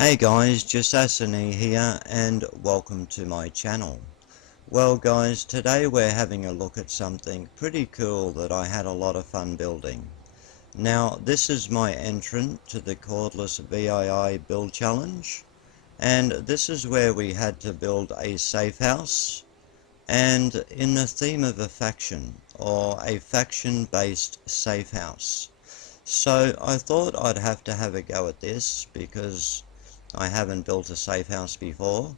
Hey guys, JassassinE here and welcome to my channel. Well guys, today we're having a look at something pretty cool that I had a lot of fun building. Now this is my entrant to the cordless VII build challenge, and this is where we had to build a safe house and in the theme of a faction, or a faction based safe house. So I thought I'd have to have a go at this because I haven't built a safe house before,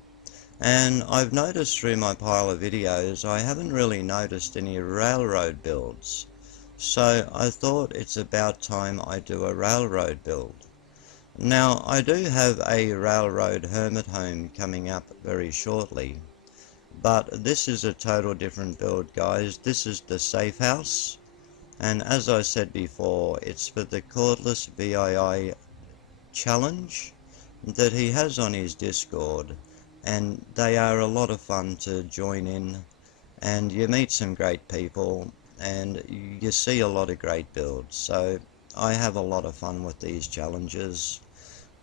and I've noticed through my pile of videos I haven't really noticed any railroad builds. So I thought it's about time I do a railroad build. Now I do have a railroad hermit home coming up very shortly, but this is a total different build guys. This is the safe house, and as I said before, it's for the cordless VII challenge that he has on his Discord, and they are a lot of fun to join in, and you meet some great people and you see a lot of great builds. So I have a lot of fun with these challenges.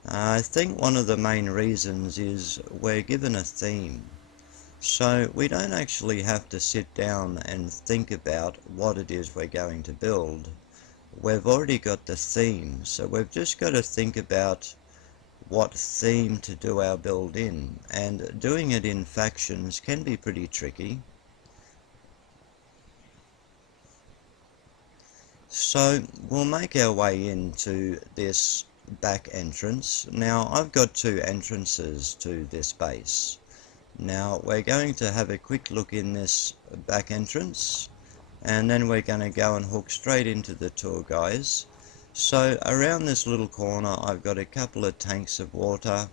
I think one of the main reasons is we're given a theme, so we don't actually have to sit down and think about what it is we're going to build. We've already got the theme, so we've just got to think about what theme to do our build in, and doing it in factions can be pretty tricky. So we'll make our way into this back entrance. Now I've got two entrances to this base. Now we're going to have a quick look in this back entrance, and then we're going to go and hook straight into the tour guys. So around this little corner I've got a couple of tanks of water,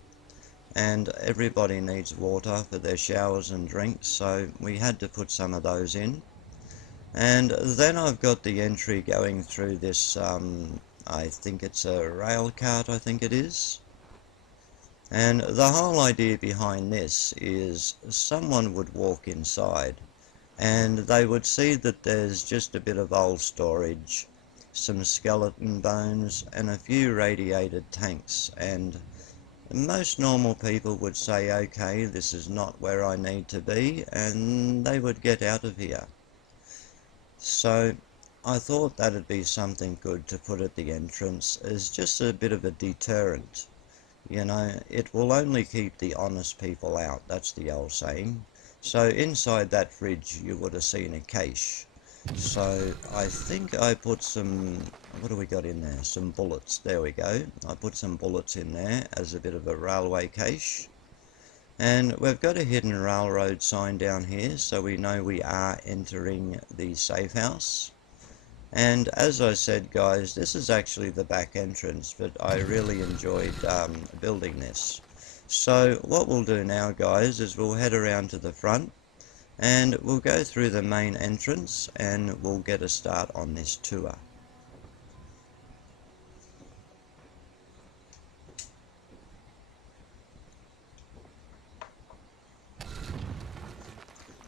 and everybody needs water for their showers and drinks, so we had to put some of those in. And then I've got the entry going through this, I think it's a rail cart, I think it is. And the whole idea behind this is someone would walk inside and they would see that there's just a bit of old storage, some skeleton bones and a few radiated tanks, and most normal people would say, okay, this is not where I need to be, and they would get out of here. So I thought that'd be something good to put at the entrance as just a bit of a deterrent. You know, it will only keep the honest people out, that's the old saying. So inside that fridge you would have seen a cache. So I think I put some, what do we got in there? Some bullets, there we go. I put some bullets in there as a bit of a railway cache. And we've got a hidden railroad sign down here, so we know we are entering the safe house. And as I said guys, this is actually the back entrance, but I really enjoyed building this. So what we'll do now guys is we'll head around to the front and we'll go through the main entrance and we'll get a start on this tour.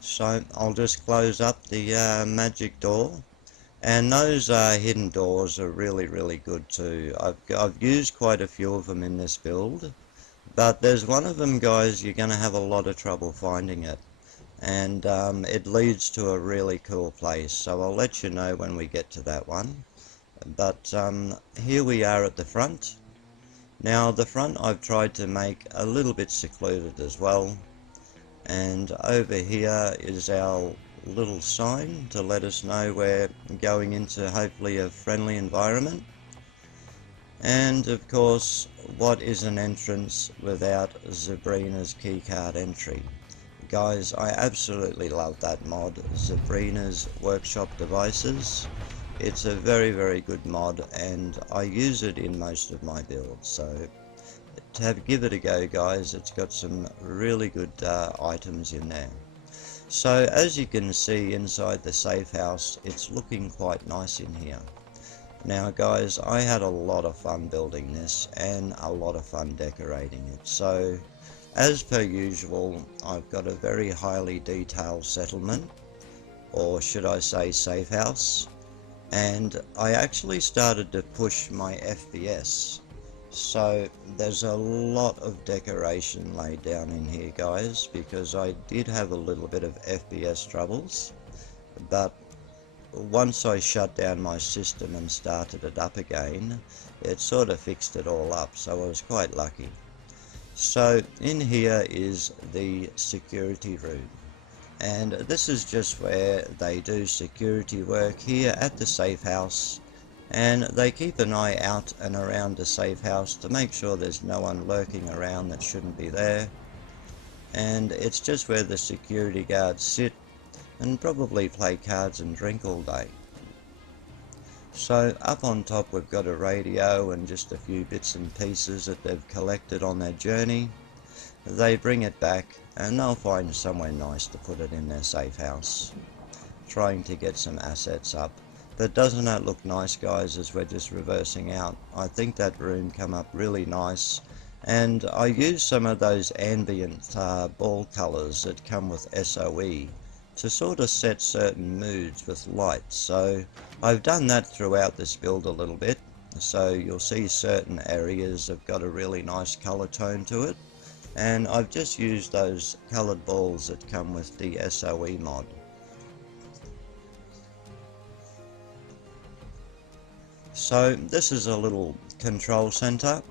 So I'll just close up the magic door, and those hidden doors are really good too. I've used quite a few of them in this build, but there's one of them guys you're going to have a lot of trouble finding it, and it leads to a really cool place, so I'll let you know when we get to that one. But here we are at the front. Now the front I've tried to make a little bit secluded as well, and over here is our little sign to let us know we're going into hopefully a friendly environment. And of course, what is an entrance without Sabrina's keycard entry? Guys, I absolutely love that mod, Sabrina's Workshop Devices. It's a very good mod, and I use it in most of my builds, so give it a go guys. It's got some really good items in there. So as you can see inside the safe house, it's looking quite nice in here. Now guys, I had a lot of fun building this and a lot of fun decorating it. So as per usual, I've got a very highly detailed settlement, or should I say safe house, and I actually started to push my FPS. So there's a lot of decoration laid down in here, guys, because I did have a little bit of FPS troubles, but once I shut down my system and started it up again, it sort of fixed it all up, so I was quite lucky. So in here is the security room, and this is just where they do security work here at the safe house, and they keep an eye out and around the safe house to make sure there's no one lurking around that shouldn't be there. And it's just where the security guards sit and probably play cards and drink all day. So up on top we've got a radio and just a few bits and pieces that they've collected on their journey. They bring it back and they'll find somewhere nice to put it in their safe house, trying to get some assets up. But doesn't that look nice, guys, as we're just reversing out? I think that room come up really nice, and I used some of those ambient ball colours that come with SOE to sort of set certain moods with light. So I've done that throughout this build a little bit, so you'll see certain areas have got a really nice colour tone to it, and I've just used those coloured balls that come with the SOE mod. So this is a little control center.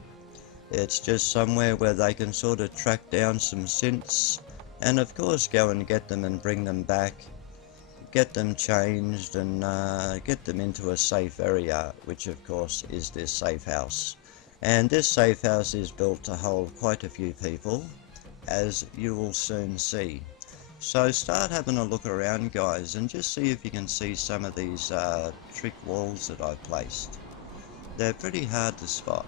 It's just somewhere where they can sort of track down some synths and of course go and get them and bring them back, get them changed and get them into a safe area, which of course is this safe house. And this safe house is built to hold quite a few people, as you will soon see. So start having a look around, guys, and just see if you can see some of these trick walls that I've placed. They're pretty hard to spot.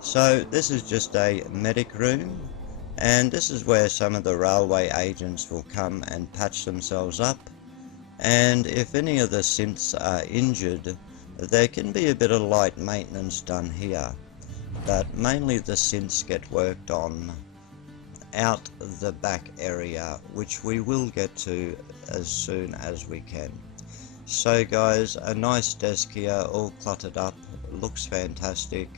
So this is just a medic room, and this is where some of the railway agents will come and patch themselves up, and if any of the synths are injured, there can be a bit of light maintenance done here. But mainly the synths get worked on out the back area, which we will get to as soon as we can. So guys, a nice desk here, all cluttered up, looks fantastic,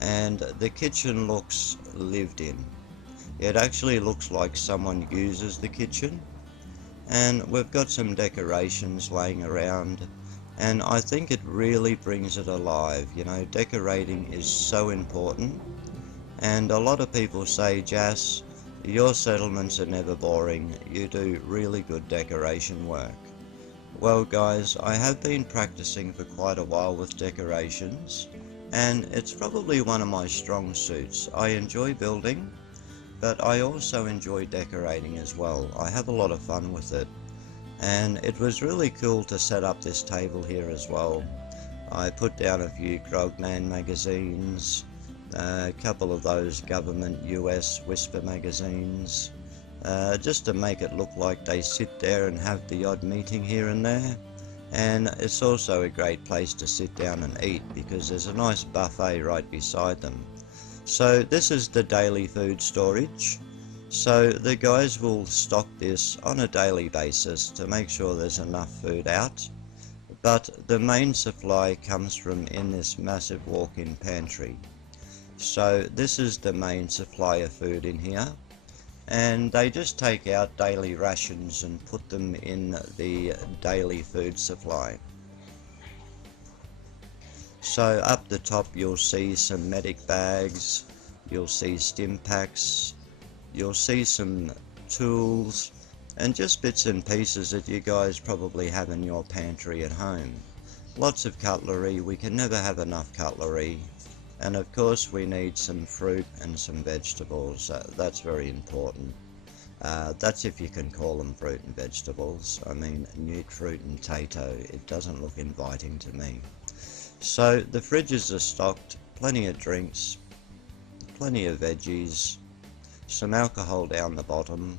and the kitchen looks lived in. It actually looks like someone uses the kitchen, and we've got some decorations laying around, and I think it really brings it alive. You know, decorating is so important, and a lot of people say, Jass, your settlements are never boring, you do really good decoration work. Well guys, I have been practicing for quite a while with decorations, and it's probably one of my strong suits. I enjoy building, but I also enjoy decorating as well. I have a lot of fun with it. And it was really cool to set up this table here as well. I put down a few Grognan magazines, a couple of those government US Whisper magazines, just to make it look like they sit there and have the odd meeting here and there. And it's also a great place to sit down and eat because there's a nice buffet right beside them. So this is the daily food storage. So the guys will stock this on a daily basis to make sure there's enough food out, but the main supply comes from in this massive walk-in pantry. So this is the main supply of food in here, and they just take out daily rations and put them in the daily food supply. So up the top you'll see some medic bags, you'll see stim packs, you'll see some tools and just bits and pieces that you guys probably have in your pantry at home. Lots of cutlery, we can never have enough cutlery, and of course we need some fruit and some vegetables. That's very important. That's if you can call them fruit and vegetables. I mean, newt fruit and tato, it doesn't look inviting to me. So the fridges are stocked, plenty of drinks, plenty of veggies, some alcohol down the bottom.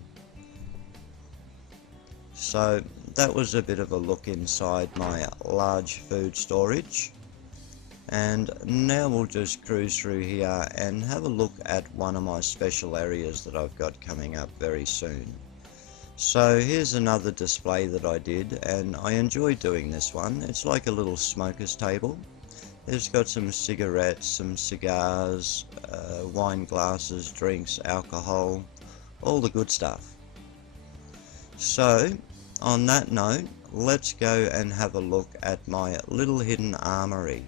So that was a bit of a look inside my large food storage, and now we'll just cruise through here and have a look at one of my special areas that I've got coming up very soon. So here's another display that I did, and I enjoy doing this one. It's like a little smoker's table. It's got some cigarettes, some cigars, wine glasses, drinks, alcohol, all the good stuff. So on that note, let's go and have a look at my little hidden armory.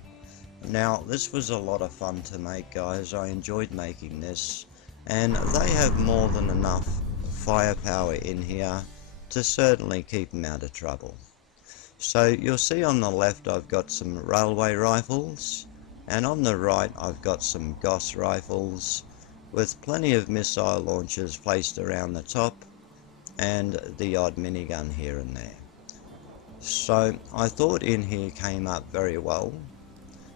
Now this was a lot of fun to make, guys. I enjoyed making this, and they have more than enough firepower in here to certainly keep them out of trouble. So you'll see on the left I've got some railway rifles, and on the right I've got some Goss rifles with plenty of missile launchers placed around the top and the odd minigun here and there. So I thought in here came up very well.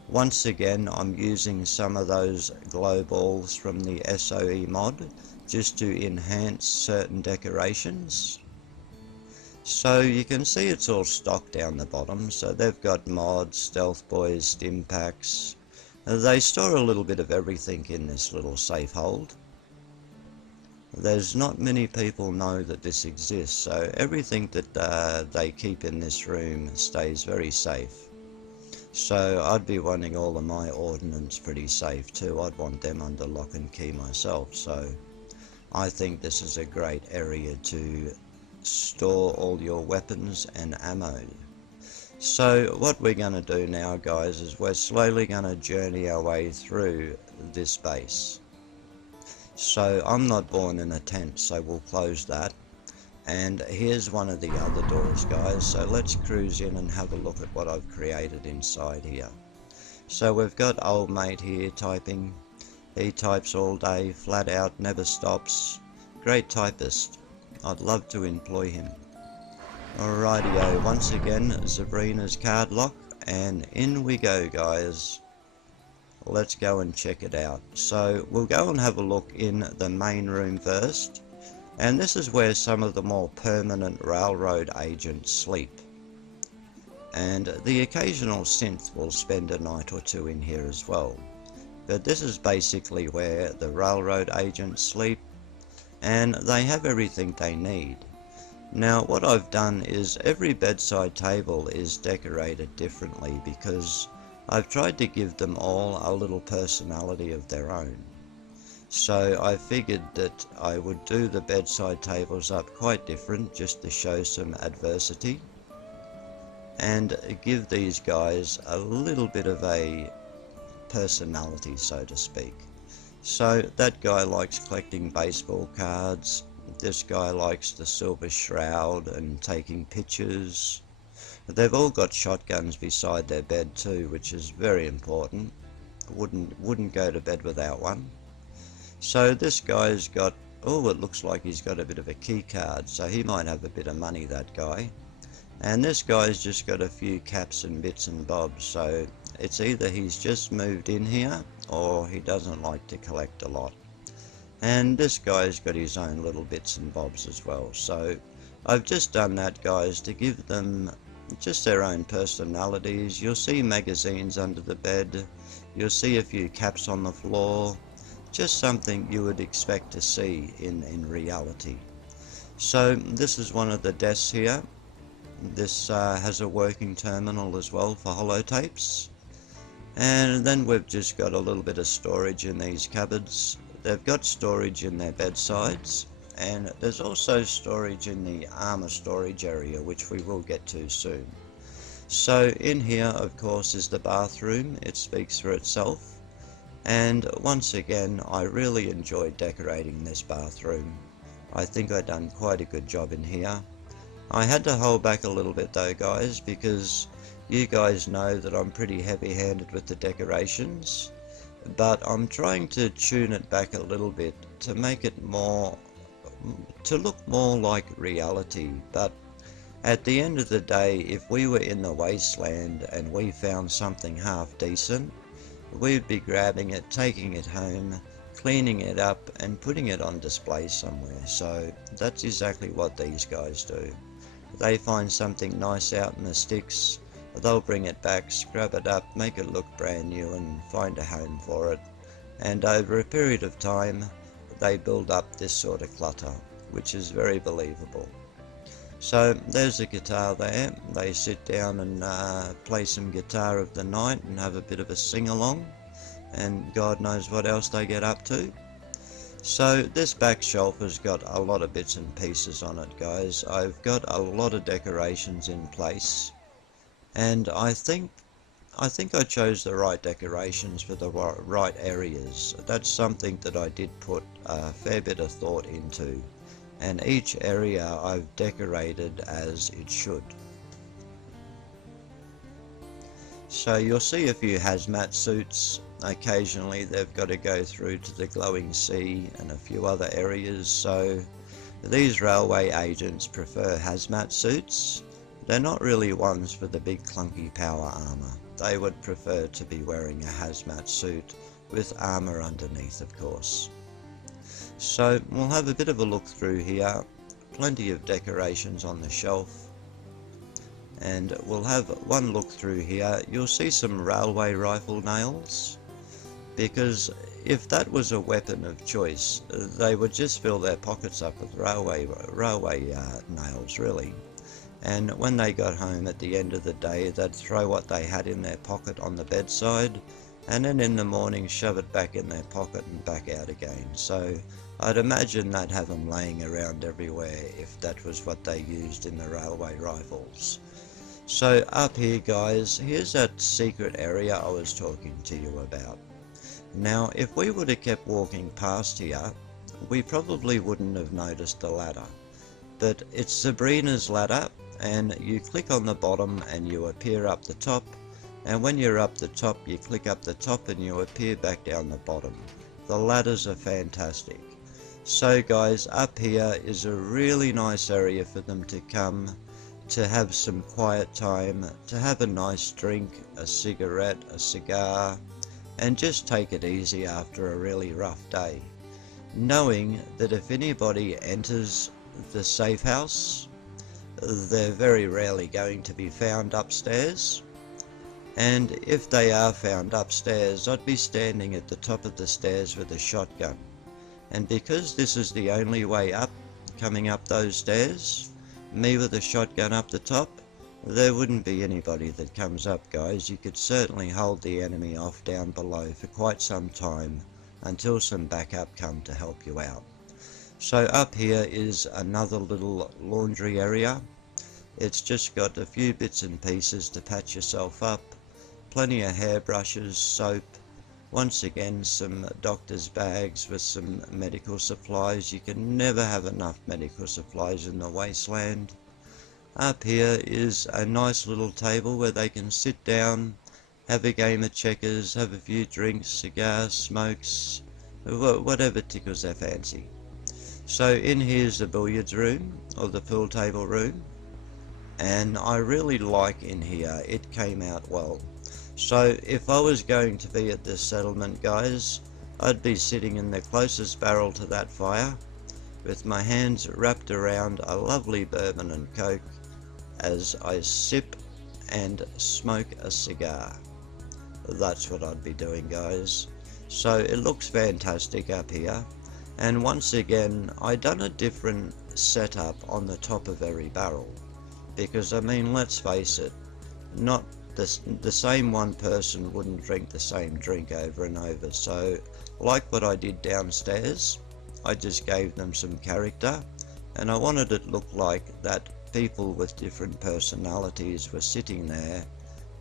Once again, I'm using some of those glow balls from the SOE mod just to enhance certain decorations. So you can see it's all stock down the bottom, so they've got mods, stealth boys, stim packs. They store a little bit of everything in this little safe hold. There's not many people know that this exists, so everything that they keep in this room stays very safe. So I'd be wanting all of my ordnance pretty safe too. I'd want them under lock and key myself, so I think this is a great area to store all your weapons and ammo. So what we're going to do now, guys, is we're slowly going to journey our way through this base. So I'm not born in a tent, so we'll close that. And here's one of the other doors, guys, so let's cruise in and have a look at what I've created inside here. So we've got old mate here typing. He types all day, flat out, never stops. Great typist. I'd love to employ him. Alrightio, once again, Sabrina's card lock, and in we go, guys. Let's go and check it out. So we'll go and have a look in the main room first. And this is where some of the more permanent railroad agents sleep. And the occasional synth will spend a night or two in here as well. But this is basically where the railroad agents sleep, and they have everything they need. Now what I've done is every bedside table is decorated differently because I've tried to give them all a little personality of their own. So I figured that I would do the bedside tables up quite different just to show some adversity and give these guys a little bit of a personality, so to speak. So that guy likes collecting baseball cards, this guy likes the silver shroud and taking pictures. They've all got shotguns beside their bed too, which is very important. Wouldn't go to bed without one. So this guy's got, oh, it looks like he's got a bit of a key card, so he might have a bit of money, that guy. And this guy's just got a few caps and bits and bobs, so it's either he's just moved in here or he doesn't like to collect a lot. And this guy's got his own little bits and bobs as well. So I've just done that, guys, to give them just their own personalities. You'll see magazines under the bed, you'll see a few caps on the floor. Just something you would expect to see in reality. So this is one of the desks here. This has a working terminal as well for holotapes. And then we've just got a little bit of storage in these cupboards. They've got storage in their bedsides. And there's also storage in the armor storage area, which we will get to soon. So in here, of course, is the bathroom. It speaks for itself. And once again, I really enjoyed decorating this bathroom. I think I've done quite a good job in here. I had to hold back a little bit though, guys, because you guys know that I'm pretty heavy-handed with the decorations, but I'm trying to tune it back a little bit to make it more, to look more like reality. But at the end of the day, if we were in the wasteland and we found something half decent, we'd be grabbing it, taking it home, cleaning it up and putting it on display somewhere. So that's exactly what these guys do. They find something nice out in the sticks, they'll bring it back, scrub it up, make it look brand new and find a home for it. And over a period of time, they build up this sort of clutter. which is very believable. So there's the guitar there. They sit down and play some Guitar of the Night and have a bit of a sing-along, and God knows what else they get up to. So this back shelf has got a lot of bits and pieces on it, guys. I've got a lot of decorations in place, and I think I chose the right decorations for the right areas. That's something that I did put a fair bit of thought into, and each area I've decorated as it should. So you'll see a few hazmat suits. Occasionally they've got to go through to the glowing sea and a few other areas, so these railway agents prefer hazmat suits. They're not really ones for the big clunky power armour. They would prefer to be wearing a hazmat suit with armour underneath, of course. So we'll have a bit of a look through here. Plenty of decorations on the shelf. And we'll have one look through here. You'll see some railway rifle nails, because if that was a weapon of choice, they would just fill their pockets up with railway nails, really. And when they got home at the end of the day, they'd throw what they had in their pocket on the bedside, and then in the morning shove it back in their pocket and back out again. So I'd imagine they'd have them laying around everywhere if that was what they used in the railway rifles. So up here, guys, here's that secret area I was talking to you about. Now, if we would have kept walking past here, we probably wouldn't have noticed the ladder. But it's Sabrina's ladder, and you click on the bottom and you appear up the top, and when you're up the top, you click up the top and you appear back down the bottom. The ladders are fantastic. So guys, up here is a really nice area for them to come, to have some quiet time, to have a nice drink, a cigarette, a cigar, and just take it easy after a really rough day, knowing that if anybody enters the safe house, they're very rarely going to be found upstairs, and if they are found upstairs, I'd be standing at the top of the stairs with a shotgun, and because this is the only way up, coming up those stairs, me with a shotgun up the top, there wouldn't be anybody that comes up, guys. You could certainly hold the enemy off down below for quite some time until some backup come to help you out. So up here is another little laundry area. It's just got a few bits and pieces to patch yourself up, plenty of hairbrushes, soap, once again some doctor's bags with some medical supplies. You can never have enough medical supplies in the wasteland. Up here is a nice little table where they can sit down, have a game of checkers, have a few drinks, cigars, smokes, whatever tickles their fancy. So in here's the billiards room, or the pool table room, and I really like in here. It came out well. So if I was going to be at this settlement, guys, I'd be sitting in the closest barrel to that fire with my hands wrapped around a lovely bourbon and coke as I sip and smoke a cigar. That's what I'd be doing, guys. So it looks fantastic up here, and once again I done a different setup on the top of every barrel, because I mean, let's face it, not the same one person wouldn't drink the same drink over and over. So like what I did downstairs, I just gave them some character, and I wanted it to look like that people with different personalities were sitting there.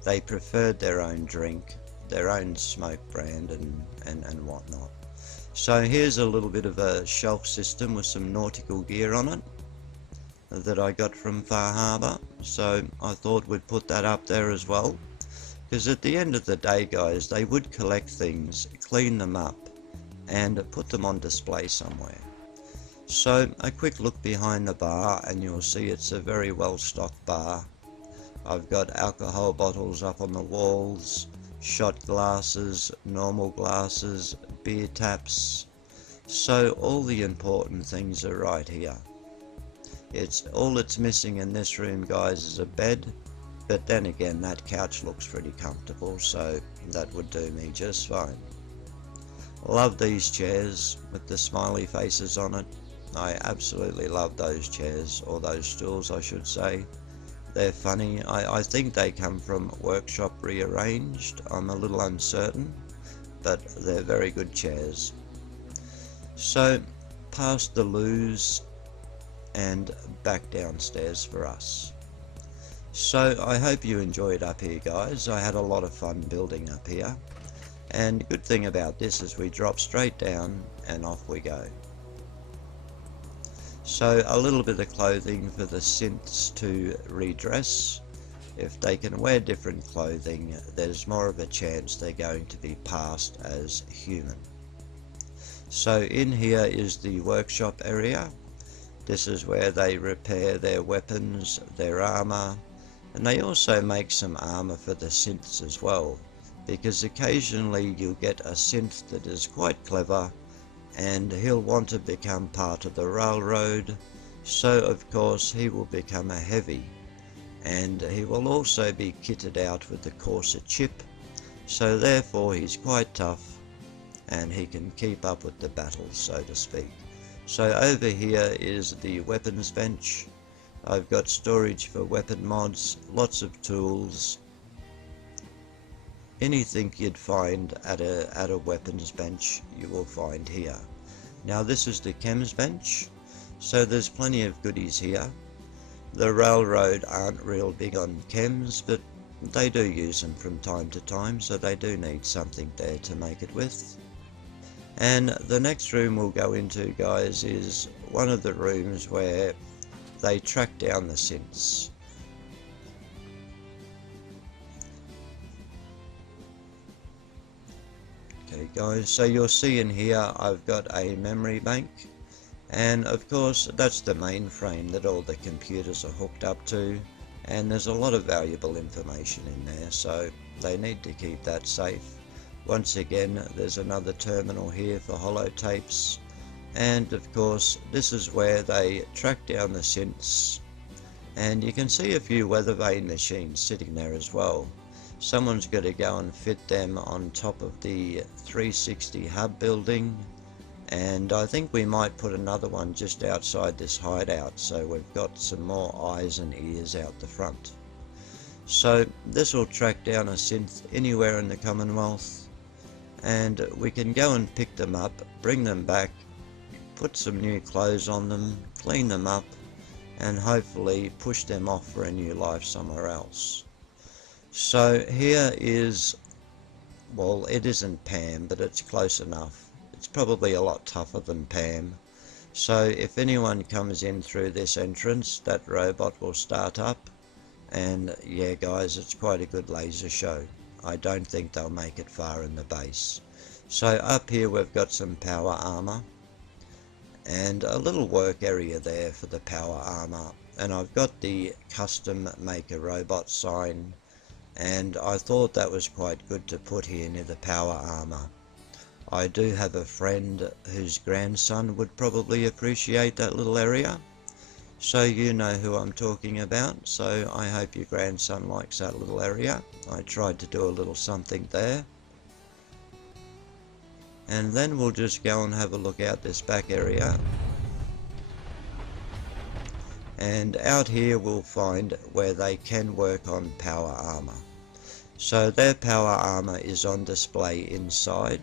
They preferred their own drink, their own smoke brand, and whatnot. So here's a little bit of a shelf system with some nautical gear on it that I got from Far Harbour, so I thought we'd put that up there as well, because at the end of the day, guys, they would collect things, clean them up, and put them on display somewhere. So a quick look behind the bar and you'll see it's a very well stocked bar. I've got alcohol bottles up on the walls, shot glasses, normal glasses, beer taps, so all the important things are right here. It's all it's missing in this room, guys, is a bed, but then again that couch looks pretty comfortable, so that would do me just fine. Love these chairs with the smiley faces on it. I absolutely love those chairs, or those stools I should say. They're funny. I think they come from Workshop Rearranged. I'm a little uncertain, but they're very good chairs. So, past the loos and back downstairs for us. So I hope you enjoyed up here, guys. I had a lot of fun building up here. And the good thing about this is we drop straight down and off we go. So a little bit of clothing for the synths to redress. If they can wear different clothing, there's more of a chance they're going to be passed as human. So in here is the workshop area. This is where they repair their weapons, their armor, and they also make some armor for the synths as well, because occasionally you'll get a synth that is quite clever and he'll want to become part of the railroad, so of course he will become a heavy, and he will also be kitted out with the courser chip, so therefore he's quite tough and he can keep up with the battle, so to speak. So over here is the weapons bench. I've got storage for weapon mods, lots of tools, anything you'd find at a weapons bench you will find here. Now this is the chems bench, so there's plenty of goodies here. The railroad aren't real big on chems, but they do use them from time to time, so they do need something there to make it with. And the next room we'll go into, guys, is one of the rooms where they track down the synths. Okay guys, so you'll see in here I've got a memory bank, and of course that's the mainframe that all the computers are hooked up to, and there's a lot of valuable information in there, so they need to keep that safe. Once again, there's another terminal here for holotapes, and of course this is where they track down the synths, and you can see a few weather vane machines sitting there as well. Someone's got to go and fit them on top of the 360 hub building, and I think we might put another one just outside this hideout, so we've got some more eyes and ears out the front. So this will track down a synth anywhere in the Commonwealth, and we can go and pick them up, bring them back, put some new clothes on them, clean them up, and hopefully push them off for a new life somewhere else. So here is, well, it isn't Pam, but it's close enough. It's probably a lot tougher than Pam. So if anyone comes in through this entrance, that robot will start up, and yeah guys, it's quite a good laser show. I don't think they'll make it far in the base. So up here we've got some power armor and a little work area there for the power armor, and I've got the custom make a robot sign, and I thought that was quite good to put here near the power armor. I do have a friend whose grandson would probably appreciate that little area, so you know who I'm talking about, so I hope your grandson likes that little area. I tried to do a little something there. And then we'll just go and have a look out this back area. And out here we'll find where they can work on power armor. So their power armor is on display inside,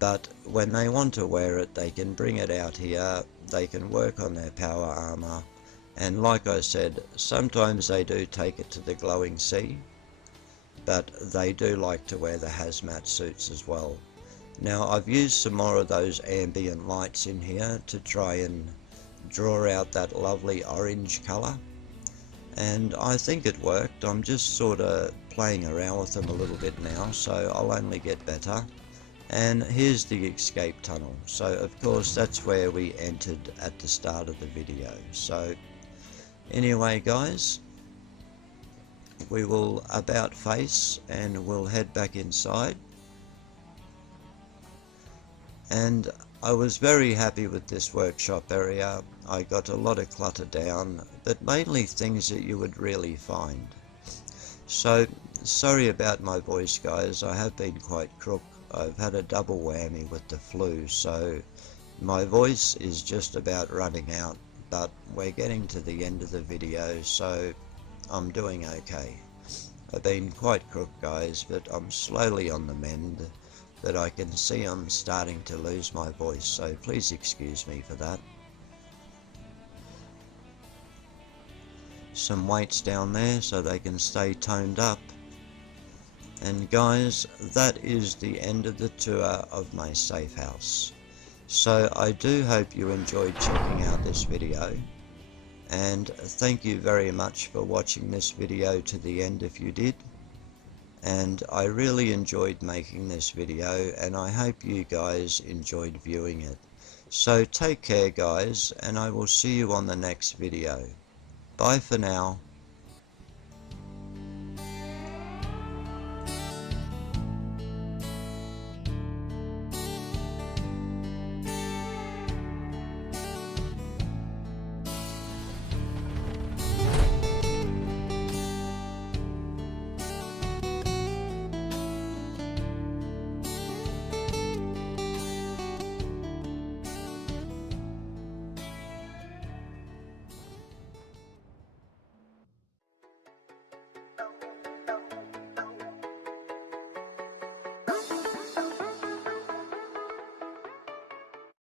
but when they want to wear it, they can bring it out here. They can work on their power armor, and like I said, sometimes they do take it to the glowing sea, but they do like to wear the hazmat suits as well. Now I've used some more of those ambient lights in here to try and draw out that lovely orange color, and I think it worked. I'm just sort of playing around with them a little bit now, so I'll only get better. And here's the escape tunnel, so of course that's where we entered at the start of the video. So anyway guys, we will about face and we'll head back inside. And I was very happy with this workshop area. I got a lot of clutter down, but mainly things that you would really find. So sorry about my voice guys, I have been quite crook. I've had a double whammy with the flu, so My voice is just about running out, but we're getting to the end of the video, so I'm doing okay. I've been quite crook, guys, but I'm slowly on the mend, but I can see I'm starting to lose my voice, so please excuse me for that. Some weights down there so they can stay toned up. And guys, that is the end of the tour of my safe house. So I do hope you enjoyed checking out this video, and thank you very much for watching this video to the end if you did. And I really enjoyed making this video, and I hope you guys enjoyed viewing it. So take care, guys, and I will see you on the next video. Bye for now.